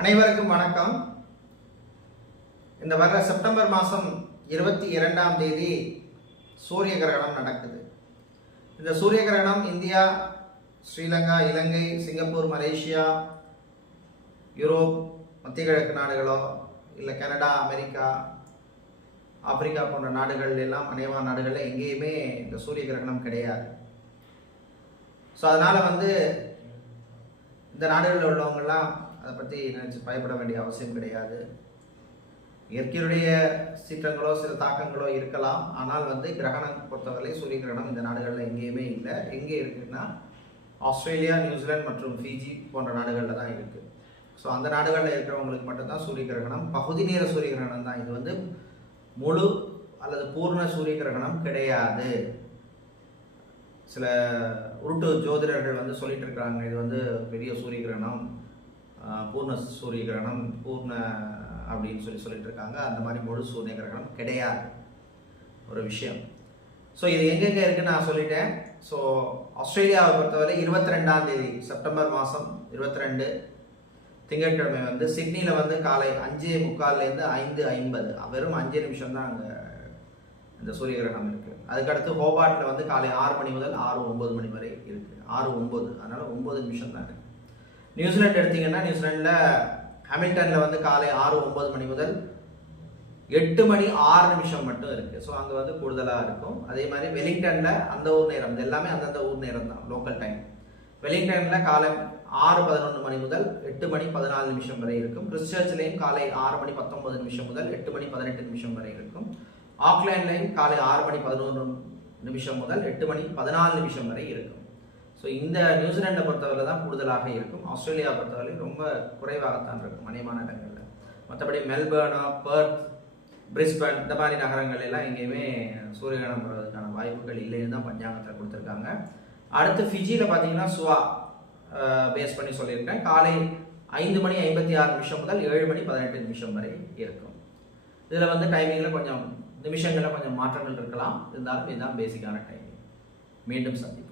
அனைவருக்கும் வணக்கம். இந்த வர்ற செப்டம்பர் மாதம் இருபத்தி இரண்டாம் தேதி சூரிய கிரகணம் நடக்குது. இந்த சூரிய கிரகணம் India Sri Lanka Ilangai Singapore Malaysia Europe மத்திய கிழக்கு நாடுகளோ இல்லை கனடா அமெரிக்கா ஆப்பிரிக்கா போன்ற நாடுகள் எல்லாம் அநேகமான நாடுகளில் எங்கேயுமே இந்த சூரிய கிரகணம் கிடையாது. ஸோ அதனால் வந்து இந்த நாடுகளில் உள்ளவங்கெல்லாம் அதை பற்றி நினச்சி பயப்பட வேண்டிய அவசியம் கிடையாது. இயற்கையுடைய சீற்றங்களோ சில தாக்கங்களோ இருக்கலாம். ஆனால் வந்து கிரகணம் பொறுத்தவரை சூரிய கிரகணம் இந்த நாடுகளில் எங்கேயுமே இல்லை. எங்கே இருக்குன்னா ஆஸ்திரேலியா நியூசிலாந்து மற்றும் ஃபிஜி போன்ற நாடுகளில் தான் இருக்குது ஸோ அந்த நாடுகளில் இருக்கிறவங்களுக்கு மட்டும்தான் சூரிய கிரகணம். பகுதி நேர சூரிய கிரகணம் தான். இது வந்து முழு அல்லது பூர்ண சூரிய கிரகணம் கிடையாது. சில உருட்டு ஜோதிடர்கள் வந்து சொல்லிட்டு இருக்கிறாங்க இது வந்து பெரிய சூரிய கிரகணம். பூர்ண சூரிய கிரகணம் பூர்ண அப்படின்னு சொல்லி சொல்லிட்டு இருக்காங்க அந்த மாதிரி முழு சூரிய கிரகணம் கிடையாது. ஒரு விஷயம். ஸோ இது எங்கெங்கே இருக்குன்னு நான் சொல்லிட்டேன். ஸோ ஆஸ்திரேலியாவை பொறுத்தவரை இருபத்தி ரெண்டாம் தேதி செப்டம்பர் மாதம் இருபத்தி ரெண்டு திங்கட்கிழமை வந்து சிட்னியில் வந்து காலை அஞ்சு முக்கால்லேருந்து ஐந்து ஐம்பது. வெறும் அஞ்சு நிமிஷம் தான் அங்கே இந்த சூரிய கிரகணம் இருக்குது அதுக்கடுத்து ஹோபாட்டில் வந்து காலை ஆறு மணி முதல் ஆறு ஒம்பது மணி வரை இருக்குது ஆறு ஒம்பது அதனால் ஒம்பது நிமிஷம் தான் இருக்குது நியூசிலாந்து எடுத்தீங்கன்னா நியூசிலாண்டில் ஹாமில்டனில் வந்து காலை ஆறு ஒம்பது மணி முதல் எட்டு மணி ஆறு நிமிஷம் மட்டும் இருக்குது ஸோ அங்கே வந்து கூடுதலாக இருக்கும். அதே மாதிரி வெலிங்டனில் அந்த ஊர் நேரம் இது எல்லாமே அந்தந்த ஊர் நேரம் தான் லோக்கல் டைம் வெலிங்டனில் காலை ஆறு பதினொன்று மணி முதல் எட்டு மணி பதினாலு நிமிஷம் வரை இருக்கும். கிறிஸ்டர்ச்லேயும் காலை ஆறு மணி பத்தொன்பது நிமிஷம் முதல் எட்டு மணி பதினெட்டு நிமிஷம் வரை இருக்கும். ஆக்லாண்ட்லேயும் காலை ஆறு மணி பதினொன்று நிமிஷம் முதல் எட்டு மணி பதினாலு நிமிஷம் வரை இருக்கும். ஸோ இந்த நியூசிலாண்டை பொறுத்தவரை தான் கூடுதலாக இருக்கும். ஆஸ்திரேலியா பொறுத்தவரை ரொம்ப குறைவாகத்தான் இருக்கும் அநேகமான இடங்களில். மற்றபடி மெல்பர்னா பர்த் பிரிஸ்பன் இந்த மாதிரி நகரங்கள் எல்லாம் எங்கேயுமே சூரியகிரகணம் போகிறதுக்கான வாய்ப்புகள் இல்லைன்னு தான் பஞ்சாங்கத்தில் கொடுத்துருக்காங்க. அடுத்து ஃபிஜியில் பார்த்தீங்கன்னா சுவா பேஸ் பண்ணி சொல்லியிருக்கேன். காலை ஐந்து மணி ஐம்பத்தி ஆறு நிமிஷம் முதல் ஏழு மணி பதினெட்டு நிமிஷம் வரை இருக்கும். இதில் வந்து டைமிங்கில் கொஞ்சம் நிமிஷங்களில் கொஞ்சம் மாற்றங்கள் இருக்கலாம். இருந்தாலும் இதுதான் பேசிக்கான டைமிங் மீண்டும் சந்திப்போம்.